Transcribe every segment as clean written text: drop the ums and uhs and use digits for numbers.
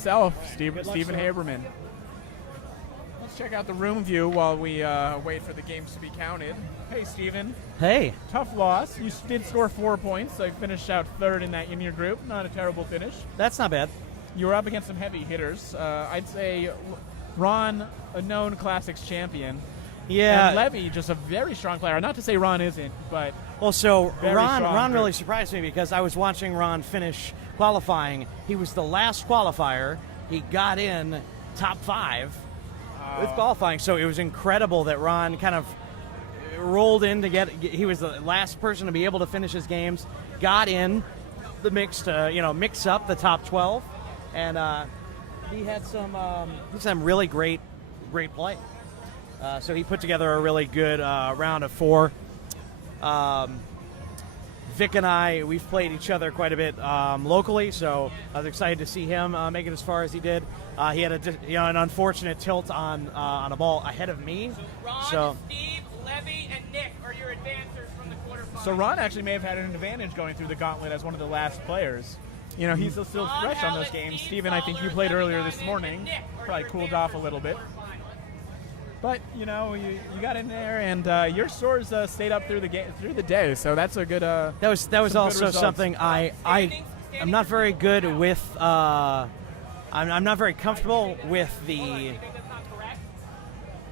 himself, Stephen Haberman. Let's check out the room view while we wait for the games to be counted. Hey, Stephen. Hey. Tough loss. You did score 4 points, so you finished out third in your group. Not a terrible finish. That's not bad. You were up against some heavy hitters. I'd say Ron, a known Classics champion. Yeah. And Levy, just a very strong player. Not to say Ron isn't, but well, so Ron group. really surprised me because I was watching Ron finish qualifying. He was the last qualifier. He got in top 5 with qualifying, so it was incredible that Ron kind of rolled in to he was the last person to be able to finish his games, got in the mix to mix up the top 12, and he had some really great play. So he put together a really good round of 4. Vic and I, we've played each other quite a bit locally, so I was excited to see him make it as far as he did. He had an unfortunate tilt on a ball ahead of me. Ron, Steve, Levy, and Nick are your advancers from the quarterfinals. So Ron actually may have had an advantage going through the Gauntlet as one of the last players. He's still fresh on those games. Steven, I think you played earlier this morning. Probably cooled off a little bit. But you got in there, and your scores stayed up through the day. So that's a good. That was also something I'm not very good with. I'm not very comfortable with the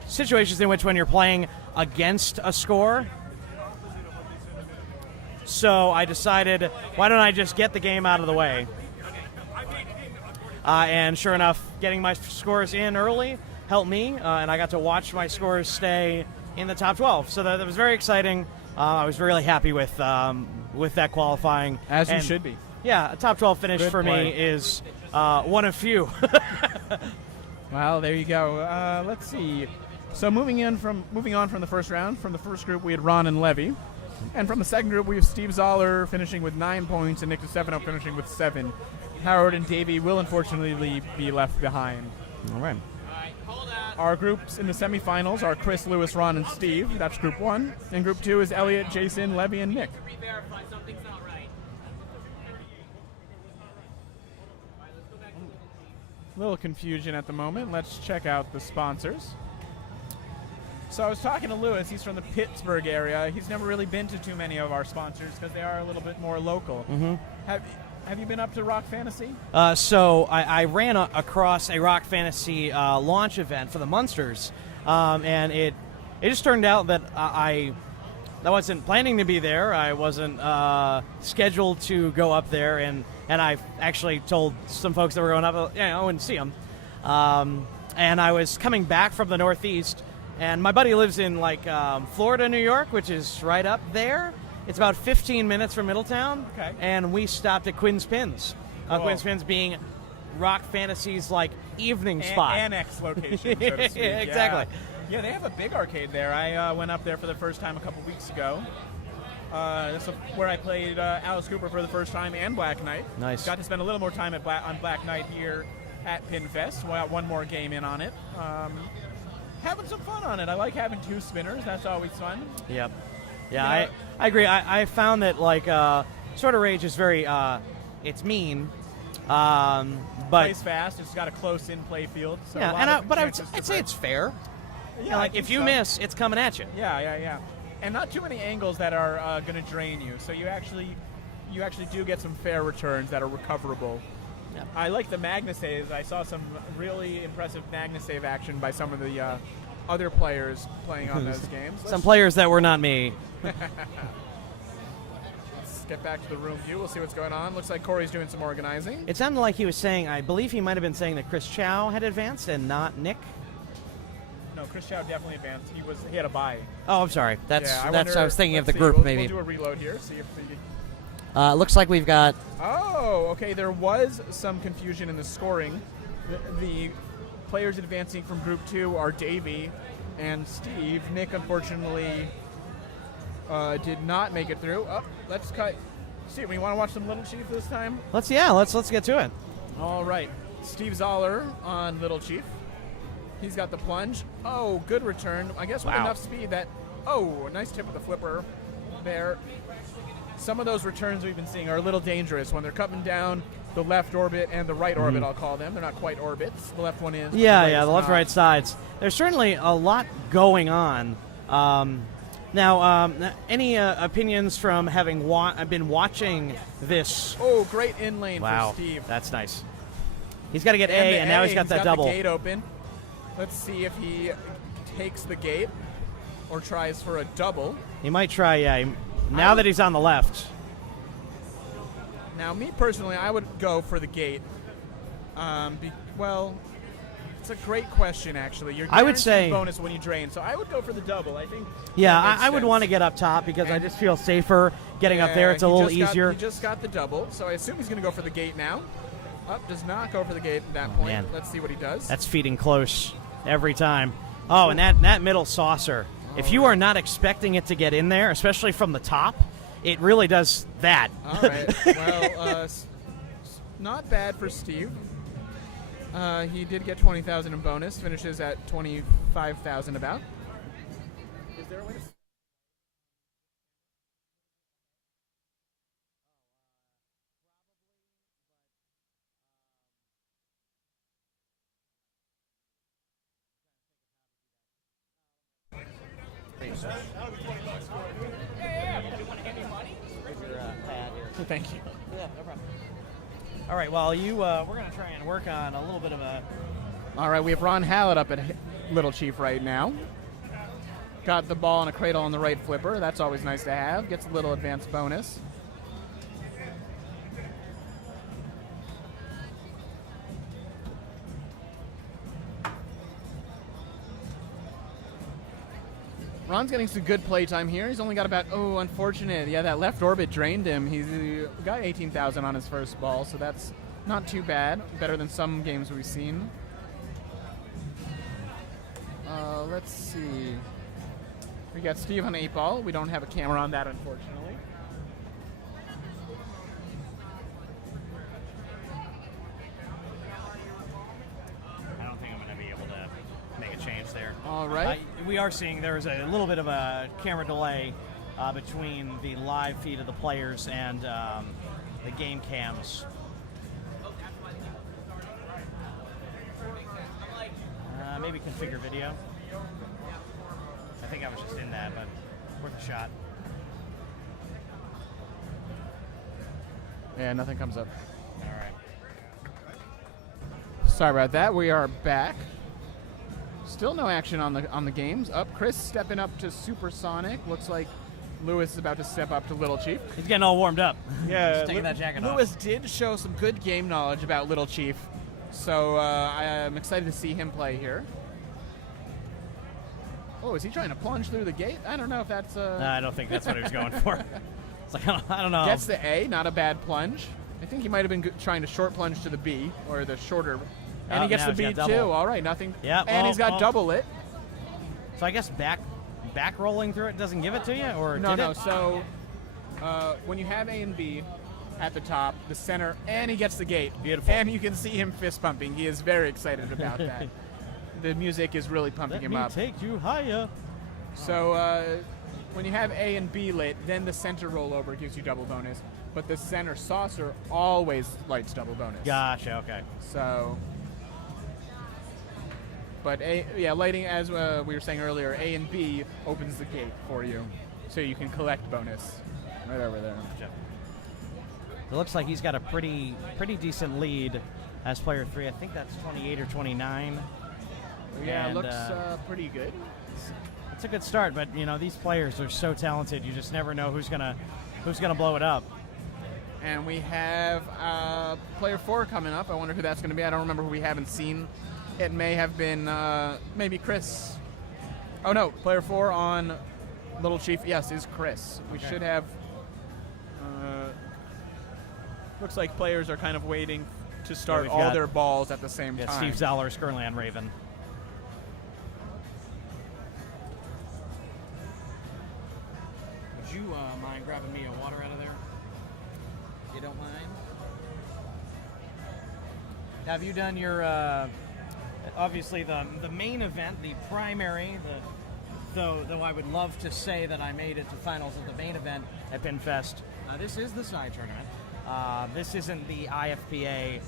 situations in which when you're playing against a score. So I decided, why don't I just get the game out of the way? And sure enough, getting my scores in early helped me, and I got to watch my scores stay in the top 12. So that was very exciting. I was really happy with that qualifying. As you should be. Yeah, a top 12 finish Good for play. me is one of few. Well, there you go. Let's see. So moving on from the first round, from the first group we had Ron and Levy. And from the second group we have Steve Zoller finishing with 9 points and Nick DeStefano finishing with 7. Howard and Davey will unfortunately be left behind. All right. Our groups in the semifinals are Chris, Lewis, Ron, and Steve. That's group 1. And group 2 is Elliot, Jason, Levy, and Nick. Little confusion at the moment. Let's check out the sponsors. So I was talking to Lewis. He's from the Pittsburgh area. He's never really been to too many of our sponsors because they are a little bit more local. Mm-hmm. Have you been up to Rock Fantasy? So I ran across a Rock Fantasy launch event for the Munsters, and it just turned out that I wasn't planning to be there. I wasn't scheduled to go up there, and I actually told some folks that were going up, I wouldn't see them. And I was coming back from the Northeast, and my buddy lives in Florida, New York, which is right up there. It's about 15 minutes from Middletown, okay. And we stopped at Quinn's Pins. Quinn's Pins being Rock Fantasy's evening spot. Annex location, so to speak. Yeah, exactly. Yeah, they have a big arcade there. I went up there for the first time a couple weeks ago. This is where I played Alice Cooper for the first time and Black Knight. Nice. Got to spend a little more time on Black Knight here at Pinfest. One more game in on it. Having some fun on it. I like having 2 spinners. That's always fun. Yep. Yeah, I agree. I found that Sort of Rage is very it's mean, but plays fast. It's got a close-in play field. So yeah, but I'd say it's fair. Yeah, if you miss, it's coming at you. Yeah. And not too many angles that are going to drain you. So you actually do get some fair returns that are recoverable. Yeah. I like the Magnasaves. I saw some really impressive Magnasave action by some of the other players playing on those games. Some players that were not me. Let's get back to the room view. We'll see what's going on. Looks like Corey's doing some organizing. It sounded like he was saying, I believe he might have been saying that Chris Chow had advanced and not Nick. No, Chris Chow definitely advanced. He had a bye. Oh, I'm sorry. I was thinking of the see. group, maybe. We'll do a reload here. See if looks like we've got... Oh, okay. There was some confusion in the scoring. The players advancing from Group 2 are Davey and Steve. Nick, unfortunately, did not make it through. Oh, let's cut. See, we want to watch some Little Chief this time? Let's get to it. All right. Steve Zoller on Little Chief. He's got the plunge. Oh, good return. I guess with enough speed that... Oh, a nice tip with the flipper there. Some of those returns we've been seeing are a little dangerous when they're coming down the left orbit and the right orbit, I'll call them. They're not quite orbits. The left one is. but Yeah, the right yeah, is the left not. right sides. There's certainly a lot going on. Now, any opinions from having been watching this? Oh, great in lane Wow, for Steve. that's nice. He's got to get the and now A, he's got that the double. gate open. Let's see if he takes the gate or tries for a double. He might try, yeah. Now that he's on the left. Now, me personally, I would go for the gate. Well, it's a great question, actually. You're I would guaranteed say- bonus when you drain, so I would go for the double. I think. Yeah, that makes I would sense. want to get up top because I And- just feel safer getting up there. It's a he little just got- easier. he just got the double, so I assume he's going to go for the gate now. Does not go for the gate at that point. man. Let's see what he does. That's feeding close every time. Oh, and that middle saucer. If you are not expecting it to get in there, especially from the top, it really does that. All right. Well, not bad for Steve. He did get 20,000 in bonus. Finishes at 25,000 about. Is there a way to? Thank you. Yeah, no problem. All right, well, we're going to try and work on a little bit of a... All right, we have Ron Hallett up at Little Chief right now. Got the ball in a cradle on the right flipper. That's always nice to have. Gets a little advanced bonus. Ron's getting some good play time here. He's only got about, unfortunate. Yeah, that left orbit drained him. He's got 18,000 on his first ball, so that's not too bad. Better than some games we've seen. Let's see. We got Steve on 8 ball. We don't have a camera on that, unfortunately. I don't think I'm going to be able to make a change there. All right. We are seeing there is a little bit of a camera delay between the live feed of the players and the game cams. Maybe configure video. I think I was just in that, but worth a shot. Yeah, nothing comes up. All right. Sorry about that. We are back. Still no action on the games. Up, Chris stepping up to Supersonic. Looks like Lewis is about to step up to Little Chief. He's getting all warmed up. Yeah, Just taking that jacket off. Lewis did show some good game knowledge about Little Chief, so I'm excited to see him play here. Oh, is he trying to plunge through the gate? I don't know if that's. No, I don't think that's what he was going for. It's like, I don't know. Gets the A, not a bad plunge. I think he might have been trying to short plunge to the B, or the shorter. And he gets the now B he's got too. double. All right, nothing. Yeah, and he's got double it. So I guess back rolling through it doesn't give it to you, or No, did no. it? So when you have A and B at the top, the center, and he gets the gate. Beautiful. And you can see him fist pumping. He is very excited about that. The music is really pumping Let him me up. take you higher. So when you have A and B lit, then the center rollover gives you double bonus. But the center saucer always lights double bonus. Gotcha. Okay. So, but lighting, as we were saying earlier, A and B opens the gate for you, so you can collect bonus right over there. Gotcha. It looks like he's got a pretty decent lead as player 3. I think that's 28 or 29. Yeah, And, it looks pretty good. It's a good start, but these players are so talented. You just never know who's gonna blow it up. And we have player 4 coming up. I wonder who that's going to be. I don't remember who we haven't seen. It may have been maybe Chris. Oh no, player 4 on Little Chief. Yes, is Chris. We should have. Looks like players are kind of waiting to start we've all got- their balls at the same Yeah, time. Steve Zoller is currently on Raven. Would you mind grabbing me a water out of there? You don't mind? Have you done your, obviously the main event, the primary, though I would love to say that I made it to finals of the main event at Pinfest. This is the side tournament. This isn't the IFPA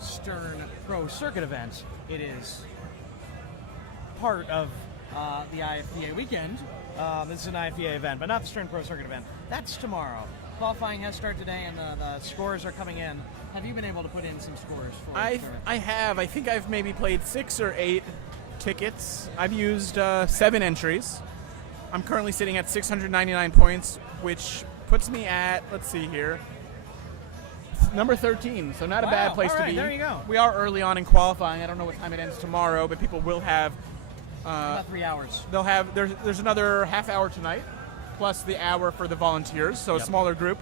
Stern Pro Circuit event. It is part of the IFPA weekend. This is an IFPA event, but not the Stern Pro Circuit event. That's tomorrow. Qualifying has started today, and the scores are coming in. Have you been able to put in some scores for I have. I think I've maybe played 6 or 8 tickets. I've used 7 entries. I'm currently sitting at 699 points, which puts me at, let's see here, number 13, so not a bad place to be. There you go. We are early on in qualifying. I don't know what time it ends tomorrow, but people will have about 3 hours. they'll have there's another half hour tonight, plus the hour for the volunteers. So a smaller group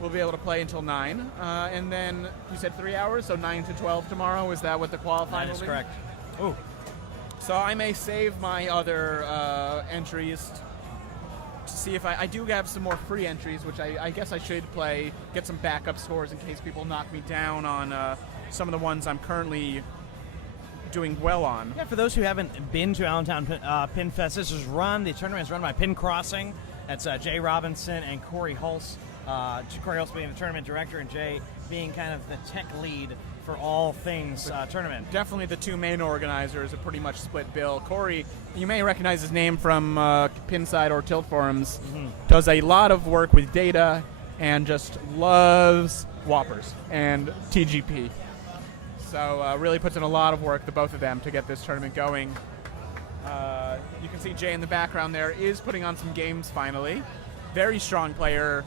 will be able to play until 9, and then you said 3 hours, so 9 to 12 tomorrow. Is that what the qualifying That is will be? correct. Ooh. So I may save my other entries to see if I do have some more free entries, which I guess I should play, get some backup scores in case people knock me down on some of the ones I'm currently doing well on. Yeah, for those who haven't been to Allentown Pinfest, this is the tournament is run by Pin Crossing. That's Jay Robinson and Corey Hulse. Corey Hulse being the tournament director and Jay being kind of the tech lead for all things tournament. Definitely the two main organizers, a pretty much split bill. Corey, you may recognize his name from Pinside or Tilt Forums, does a lot of work with data and just loves Whoppers and TGP. So really puts in a lot of work, the both of them, to get this tournament going. You can see Jay in the background there is putting on some games finally. Very strong player.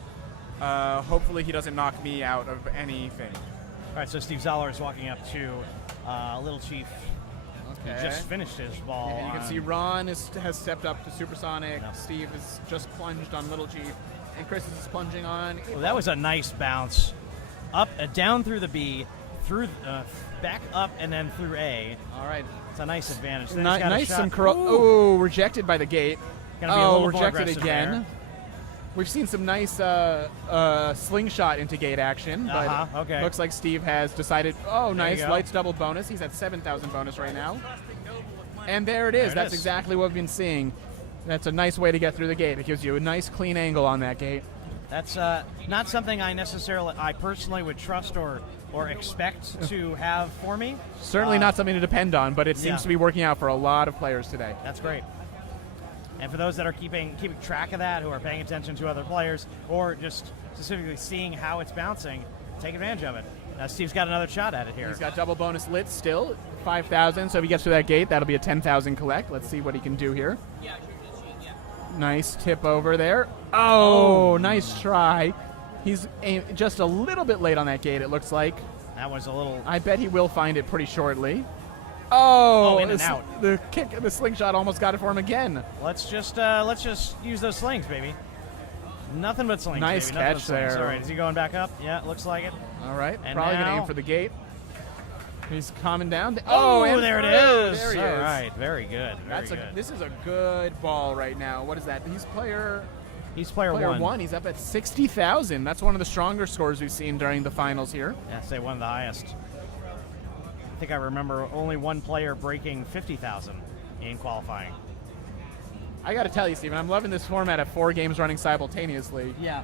Hopefully he doesn't knock me out of anything. All right, so Steve Zoller is walking up to Little Chief. Okay. He just finished his ball. And you can see Ron has stepped up to Supersonic. No. Steve has just plunged on Little Chief. And Chris is plunging on. Well, that was a nice bounce. Up, down through the B, through back up, and then through A. All right. It's a nice advantage. Nice. Oh, rejected by the gate. Gonna be a little more rejected aggressive again. there. We've seen some nice slingshot into gate action, but okay. Looks like Steve has decided, oh, There nice, you go. lights double bonus. He's at 7,000 bonus right now. And there it is. That's exactly what we've been seeing. That's a nice way to get through the gate. It gives you a nice, clean angle on that gate. That's not something I personally would trust or expect to have for me. Certainly not something to depend on, but it seems to be working out for a lot of players today. That's great. And for those that are keeping track of that, who are paying attention to other players, or just specifically seeing how it's bouncing, take advantage of it. Steve's got another shot at it here. He's got double bonus lit still, 5,000. So if he gets to that gate, that'll be a 10,000 collect. Let's see what he can do here. Nice tip over there. Oh, nice try. He's just a little bit late on that gate, it looks like. That was a little... I bet he will find it pretty shortly. Oh, in and out. The slingshot almost got it for him again. Let's just use those slings, baby. Nothing but slings. Nice baby. Nothing catch but slings. there. All right, is he going back up? Yeah, looks like it. All right, And probably going to now- aim for the gate. He's calming down. Oh, and there it through. is. There he All is. right, very good. Very good. This is a good ball right now. What is that? He's player one. He's up at 60,000. That's one of the stronger scores we've seen during the finals here. Yeah, say one of the highest. I think I remember only one player breaking 50,000 in qualifying. I got to tell you, Steven, I'm loving this format of 4 games running simultaneously. Yeah.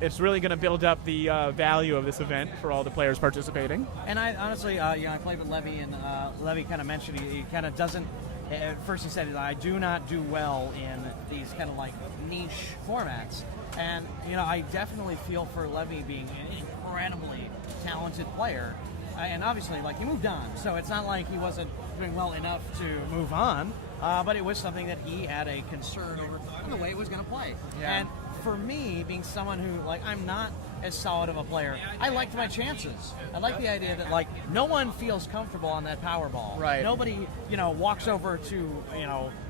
It's really going to build up the value of this event for all the players participating. And I honestly, I played with Levy, and Levy kind of mentioned he kind of doesn't. At first, he said, "I do not do well in these kind of like niche formats." And I definitely feel for Levy being an incredibly talented player. And obviously, he moved on, so it's not like he wasn't doing well enough to move on. But it was something that he had a concern over the way it was going to play. Yeah. And for me, being someone who, I'm not as solid of a player, I liked my chances. I like the idea that, no one feels comfortable on that power ball. Right. Nobody, walks over to,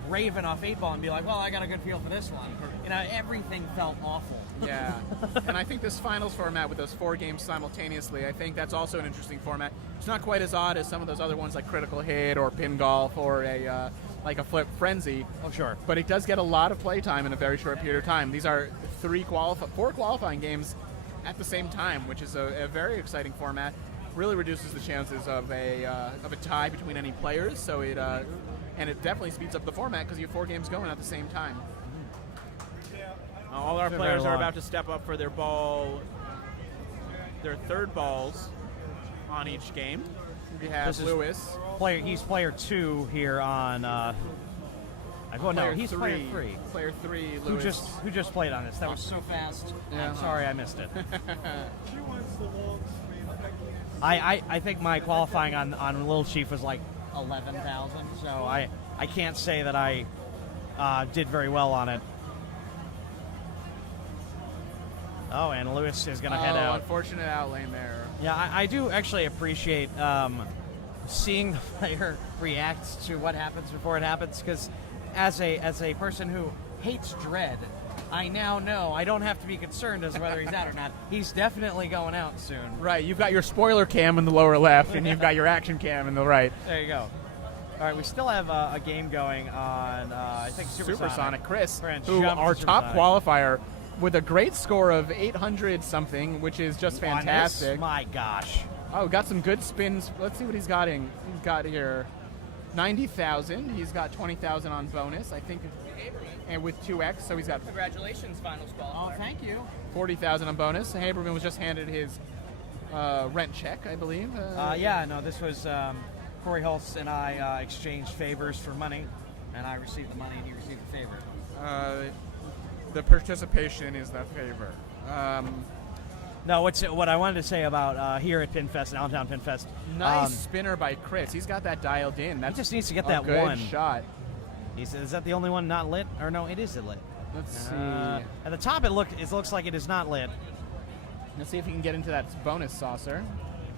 Raven off 8-ball and be like, well, I got a good feel for this one. Everything felt awful. Yeah. And I think this finals format with those 4 games simultaneously, I think that's also an interesting format. It's not quite as odd as some of those other ones like Critical Hit or Pin Golf or a Flip Frenzy. Oh, sure. But it does get a lot of play time in a very short period of time. These are 4 qualifying games at the same time, which is a very exciting format. Really reduces the chances of a tie between any players. So it definitely speeds up the format because you have 4 games going at the same time. All our Very players are long. about to step up for their third balls on each game. We have This is Lewis. He's player 2 here on. He's player 3. Player 3, Lewis. Who just played on this? That was so fast. Yeah. I'm sorry I missed it. I think my qualifying on Little Chief was like 11,000, so I can't say that I did very well on it. Oh, and Lewis is going to head out. Unfortunate out lane there. Yeah, I do actually appreciate seeing the player react to what happens before it happens, because as a person who hates dread, I now know I don't have to be concerned as to whether he's out or not. He's definitely going out soon. Right, you've got your spoiler cam in the lower left, and you've got your action cam in the right. There you go. All right, we still have a game going on, I think, Supersonic Chris, We're gonna who jump to our top Supersonic. qualifier with a great score of 800 something, which is just On this? fantastic. My gosh. Oh, got some good spins. Let's see what he's got in. He's got here 90,000. He's got 20,000 on bonus, I think, and with 2x, so he's got Congratulations, finals qualifier. Thank you. 40,000 on bonus. Haberman was just handed his rent check, I believe. This was Corey Holtz and I exchanged favors for money, and I received the money and he received the favor. The participation is that favor. No, what I wanted to say about here at Pinfest, Allentown Pinfest. Nice spinner by Chris. He's got that dialed in. He That's just needs to get a that good one shot. Is that the only one not lit? Or no, it is lit. Let's see. At the top, it looks like it is not lit. Let's see if he can get into that bonus saucer.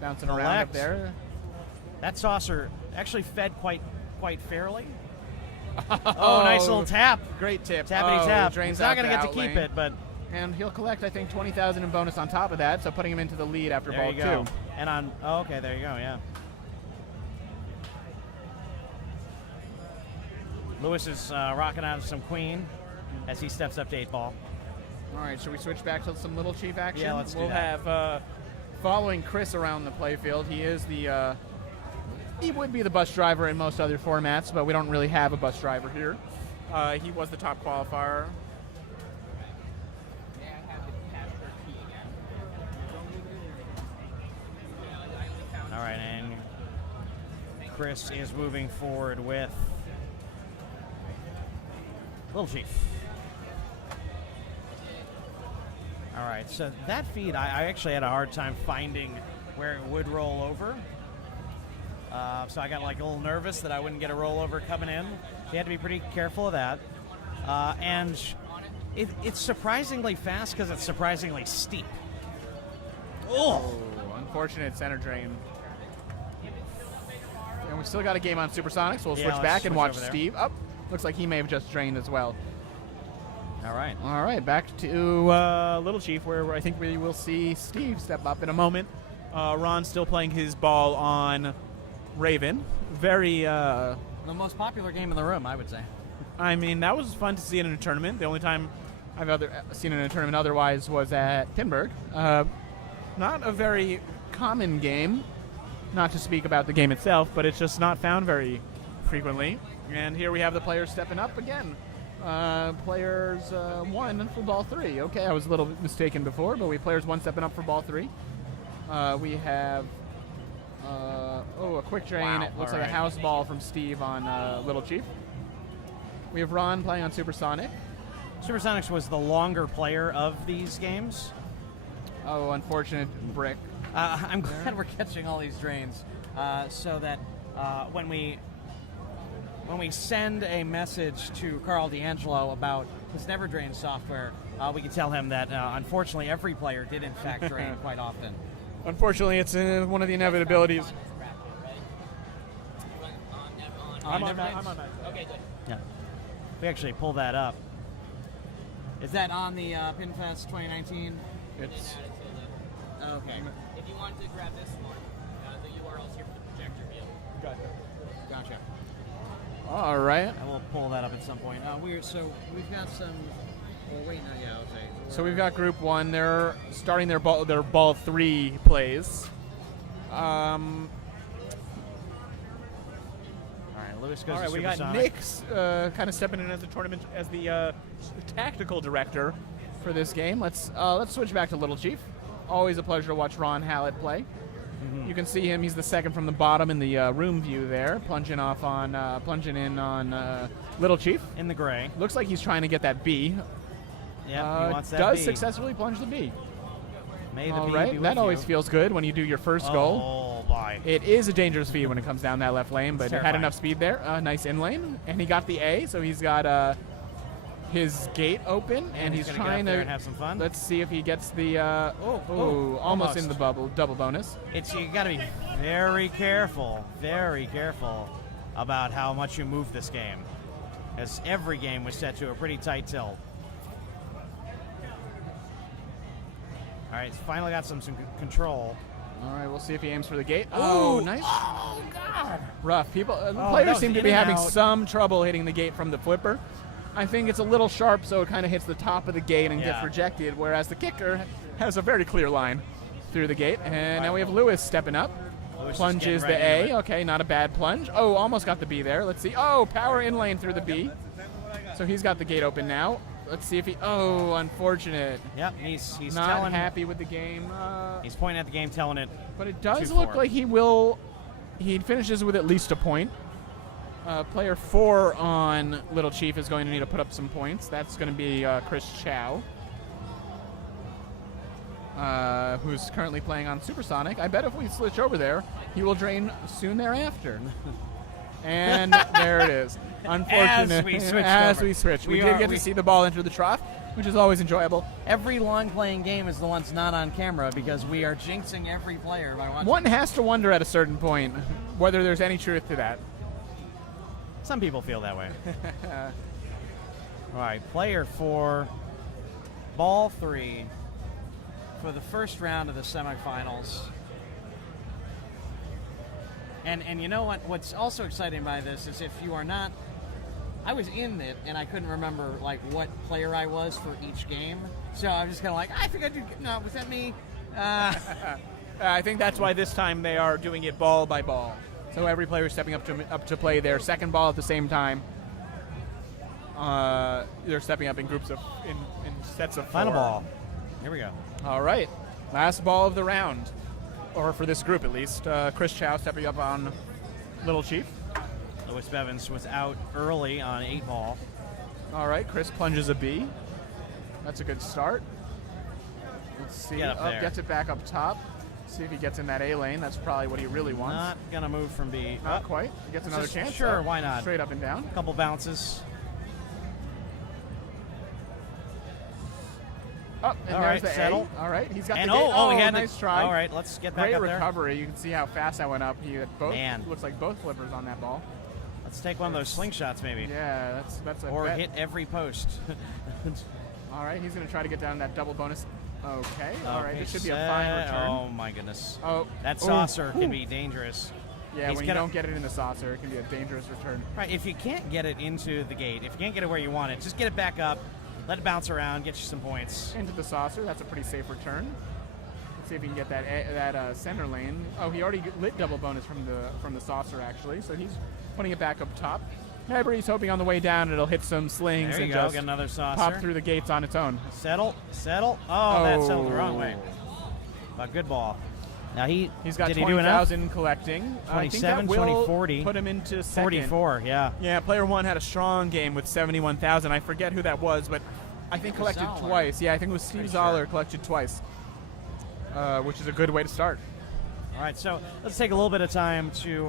Bouncing around up Collect. there. That saucer actually fed quite fairly. Oh, nice little tap. Great tip. Tappity tap. Drains He's not out going to the get to out keep lane. it, but And he'll collect, I think, 20,000 in bonus on top of that, so putting him into the lead after there ball you go. 2. And okay, there you go, yeah. Lewis is rocking out some queen as he steps up to 8 ball. All right, should we switch back to some Little Chief action? Yeah, let's do We'll that. have, following Chris around the playfield, he is the, he would be the bus driver in most other formats, but we don't really have a bus driver here. He was the top qualifier. May I have the password key again? All right, and Chris is moving forward with Little Chief. All right, so that feed, I actually had a hard time finding where it would roll over. So I got like a little nervous that I wouldn't get a rollover coming in. So you had to be pretty careful of that. And it's surprisingly fast because it's surprisingly steep. Oh, unfortunate center drain. And we still got a game on Supersonic, so we'll Yeah, switch let's back and switch watch over there. Steve. Oh, looks like he may have just drained as well. All right. All right, back to Little Chief, where I think we will see Steve step up in a moment. Ron still playing his ball on Raven. Very, The most popular game in the room, I would say. I mean, that was fun to see in a tournament. The only time I've seen it in a tournament otherwise was at Pinburg. Not a very common game, not to speak about the game itself, but it's just not found very frequently. And here we have the players stepping up again. Players 1 for ball 3. Okay, I was a little bit mistaken before, but players 1 stepping up for ball 3. We have a quick drain. Wow, It looks all like a right. house ball from Steve on Little Chief. We have Ron playing on Supersonic. Supersonics was the longer player of these games. Oh, unfortunate brick. I'm glad we're catching all these drains, so that when we send a message to Carl D'Angelo about his Never Drain software, we can tell him that unfortunately every player did in fact drain quite often. Unfortunately, it's one of the inevitabilities. On I'm on that. Okay, good. Yeah, we actually pull that up. Is that on the Pinfest 2019? It's Okay, If you want to grab this one, the URL's here for the projector view. gotcha. all right. I will pull that up at some point. We've got some. Well, wait, no, yeah, okay. So we've got Group 1. They're starting their ball 3 plays. All right, Lewis goes All right, to we got Supersonic. Nick's kind of stepping in as the tournament as the tactical director for this game. Let's switch back to Little Chief. Always a pleasure to watch Ron Hallett play. You can see him. He's the second from the bottom in the room view there, plunging in on Little Chief. In the gray. Looks like he's trying to get that B. Yeah, he wants that does B. successfully plunge the B. May the All B right, be that with always you. feels good when you do your first goal. Oh, boy. It is a dangerous feed when it comes down that left lane, but it had terrifying. enough speed there. Nice in lane, and he got the A, so he's got his gate open, and he's gonna get trying up there to and have some fun. Let's see if he gets the almost in the double bonus. You got to be very careful about how much you move this game, as every game was set to a pretty tight tilt. All right, finally got some control. All right, we'll see if he aims for the gate. Oh, nice. Oh, God. Rough. People, that players was seem to in be and having out. some trouble hitting the gate from the flipper. I think it's a little sharp, so it kind of hits the top of the gate and gets Yeah. rejected, whereas the kicker has a very clear line through the gate. And now we have Lewis stepping up. Lewis is Plunges getting the right A. into it. Okay, not a bad plunge. Oh, almost got the B there. Let's see. Oh, power in lane through the B. So he's got the gate open now. Let's see if he. Oh, unfortunate. Yep, he's Not telling. happy with the game. He's pointing at the game, telling it. But it does 2-4. look like he will. He finishes with at least a point. Player 4 on Little Chief is going to need to put up some points. That's going to be Chris Chow, who's currently playing on Supersonic. I bet if we switch over there, he will drain soon thereafter. And there it is. Unfortunate. As we we switch. We We did are- get we- to see the ball enter the trough, which is always enjoyable. Every long-playing game is the one's not on camera because we are jinxing every player by watching. One has to wonder at a certain point whether there's any truth to that. Some people feel that way. All right, player 4, ball 3 for the first round of the semifinals. And you know what? What's also exciting by this is if you are not, I was in it and I couldn't remember like what player I was for each game. So I'm just kind of like, I think I did. No, was that me? I think that's why this time they are doing it ball by ball. So every player is stepping up to play their second ball at the same time. They're stepping up in groups of in sets of 4. Final ball. Here we go. All right, last ball of the round, or for this group at least. Chris Chow stepping up on Little Chief. Lewis Bevins was out early on 8 ball. All right, Chris plunges a B. That's a good start. Let's see. Get up there. Gets it back up top. See if he gets in that A lane. That's probably what he really wants. Not gonna move from B. Not quite. He gets another Just- chance. sure, Up, why not? Straight up and down. Couple bounces. Oh, and All there's right, the settle. A. All right, he's got And the gate. he had nice to, try. All right, let's get back Great up there. recovery. You can see how fast that went up. He had both. Man. Looks like both flippers on that ball. Let's take one of those slingshots maybe. Yeah, that's a Or bet. hit every post. All right, he's going to try to get down that double bonus. Okay. All right, Okay, this should be a set. fine return. Oh my goodness. Oh, That ooh, saucer ooh. can be dangerous. Yeah, He's when you gonna- don't get it in the saucer, it can be a dangerous return. Right, if you can't get it into the gate, if you can't get it where you want it, just get it back up, let it bounce around, get you some points. Into the saucer, that's a pretty safe return. Let's see if he can get that center lane. Oh, he already lit double bonus from the saucer actually, so he's putting it back up top. Maybe he's hoping on the way down it'll hit some slings There you and go, just get another saucer. pop through the gates on its own. Settle. Oh, that settled the wrong way. But good ball. Now he's got did he do enough? 20,000 collecting. I think 27, that will 20, 40. put him into second. 44, yeah. Yeah, player 1 had a strong game with 71,000. I forget who that was, but I think it was collected Zoller. twice. Yeah, I think it was Steve Pretty Zoller sure. collected twice, which is a good way to start. All right, so let's take a little bit of time to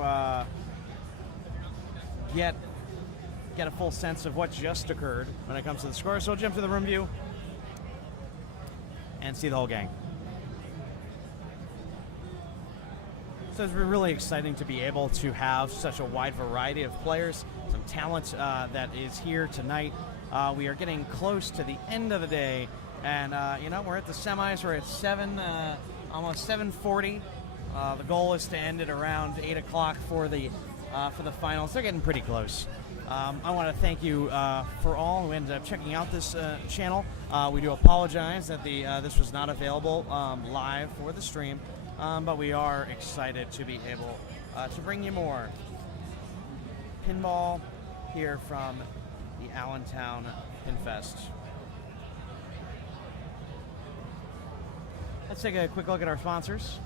get a full sense of what just occurred when it comes to the score. So we'll jump to the room view and see the whole gang. So it's really exciting to be able to have such a wide variety of players, some talent that is here tonight. We are getting close to the end of the day, and we're at the semis. We're at 7, almost 7:40. The goal is to end it around 8 o'clock for the finals. They're getting pretty close. I want to thank you for all who ended up checking out this channel. We do apologize that this was not available live for the stream, but we are excited to be able to bring you more pinball here from the Allentown Pinfest. Let's take a quick look at our sponsors.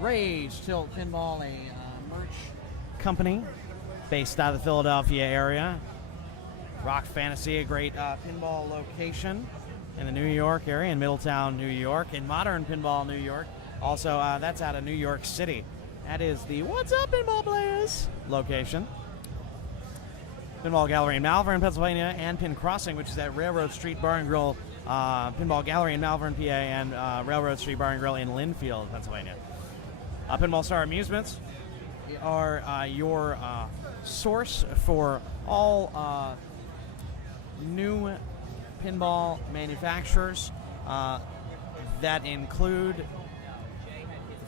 Rage Tilt Pinball, a merch company based out of the Philadelphia area. Rock Fantasy, a great pinball location in the New York area, in Middletown, New York, in Modern Pinball, New York. Also, that's out of New York City. That is the What's Up Pinball Players location. Pinball Gallery in Malvern, Pennsylvania, and Pin Crossing, which is at Railroad Street Bar and Grill, Pinball Gallery in Malvern, PA, and Railroad Street Bar and Grill in Linfield, Pennsylvania. Pinball Star Amusements are your source for all new pinball manufacturers that include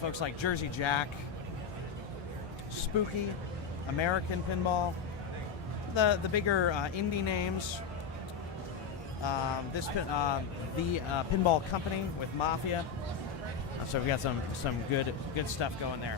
folks like Jersey Jack, Spooky, American Pinball, the bigger indie names. The Pinball Company with Mafia. So we've got some good stuff going there.